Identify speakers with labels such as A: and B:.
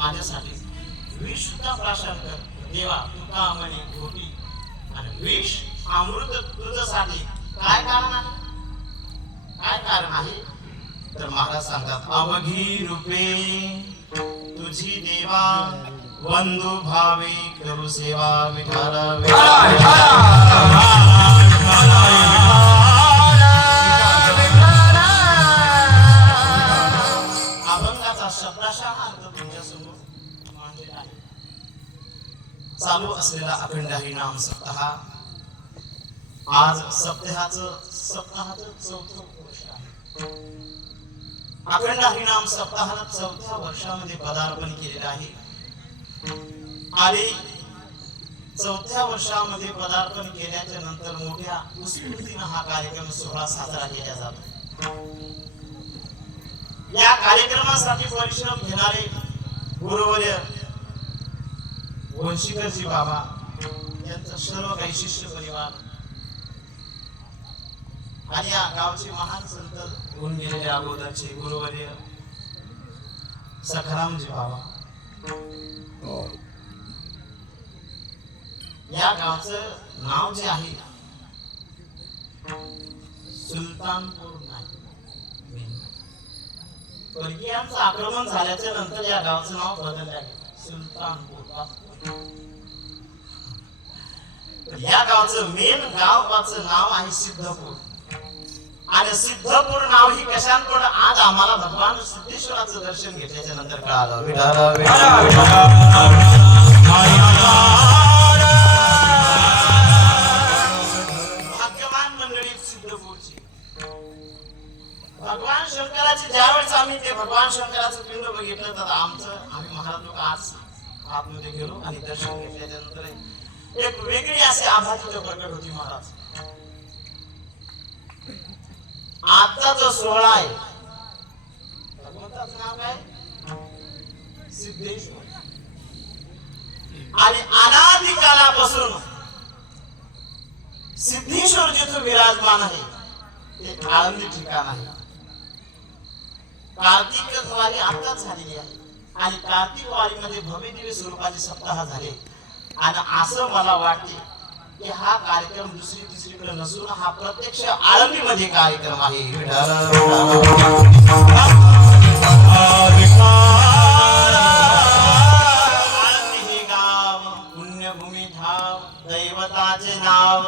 A: माझ्यासाठी विष सुद्धा प्राशन कर देवा तुका म्हणे घोटी आणि विष अमृत तुझ्यासाठी काय कारण आहे काय कारण आहे तर महाराज सांगतात अवघी रूपे तुझी देवा बंधू भावे करू सेवा विठाला अभंगाचा शब्दाशा अर्थ तुमच्यासमोर मांडलेला आहे. चालू असलेला अखंड हरिनाम सप्ताह. आज सप्ताहाच सप्ताहाच चौथं वर्ष आहे. अखंड हरिनाम सप्ताहाला चौथ्या वर्षामध्ये पदार्पण केलेलं आहे. आणि चौथ्या वर्षामध्ये पदार्पण केल्याच्यानंतर मोठ्या उत्स्फूर्तीनं हा कार्यक्रम सोहळा साजरा केला जातो. या कार्यक्रमासाठी परिश्रम घेणारे गुरुवर्य वंशिकरजी बाबा यांचा सर्व काही शिष्य परिवार आणि या गावचे महान संत होऊन गेलेले अगोदरचे गुरुवर्य सखारामजी बाबा. या गावचं नाव जे आहे सुलतानपूर नाही. स्वर्गीयांचं आक्रमण झाल्याच्यानंतर या गावचं नाव बदललं आहे. सुलतानपूर या गावचं मेन गावाचं नाव आहे सिद्धपूर. आणि सिद्धपूर नाव ही कशान आज आम्हाला भगवान सिद्धेश्वराचं दर्शन घेतल्याच्या नंतर कळालं. विठाला, विठाला, भगवान शंकराचे ज्यावेळेस आम्ही ते भगवान शंकराचं पिंड बघितलं तर आमचं आम्ही महाराज लोक आज आतमध्ये गेलो आणि दर्शन घेतल्याच्या नंतर एक वेगळी अशी आभा तिथे प्रकट होती महाराज. आजचा जो सोहळा आहे भगवंताचं नाव काय? सिद्धेश्वर. आणि अनादि कालापासून सिद्धेश्वर जिथं विराजमान आहे ते आळंदी ठिकाण आहे. कार्तिक वारी आता झालेली आहे. आणि कार्तिक वारीमध्ये भव्य दिव्य स्वरूपाचे सप्ताह झाले. आणि असं मला वाटते की हा कार्यक्रम दुसरी तिसरीकडे नसून हा प्रत्यक्ष आळंदीमध्ये कार्यक्रम आहे. पुण्यभूमी धाव दैवताचे नाव.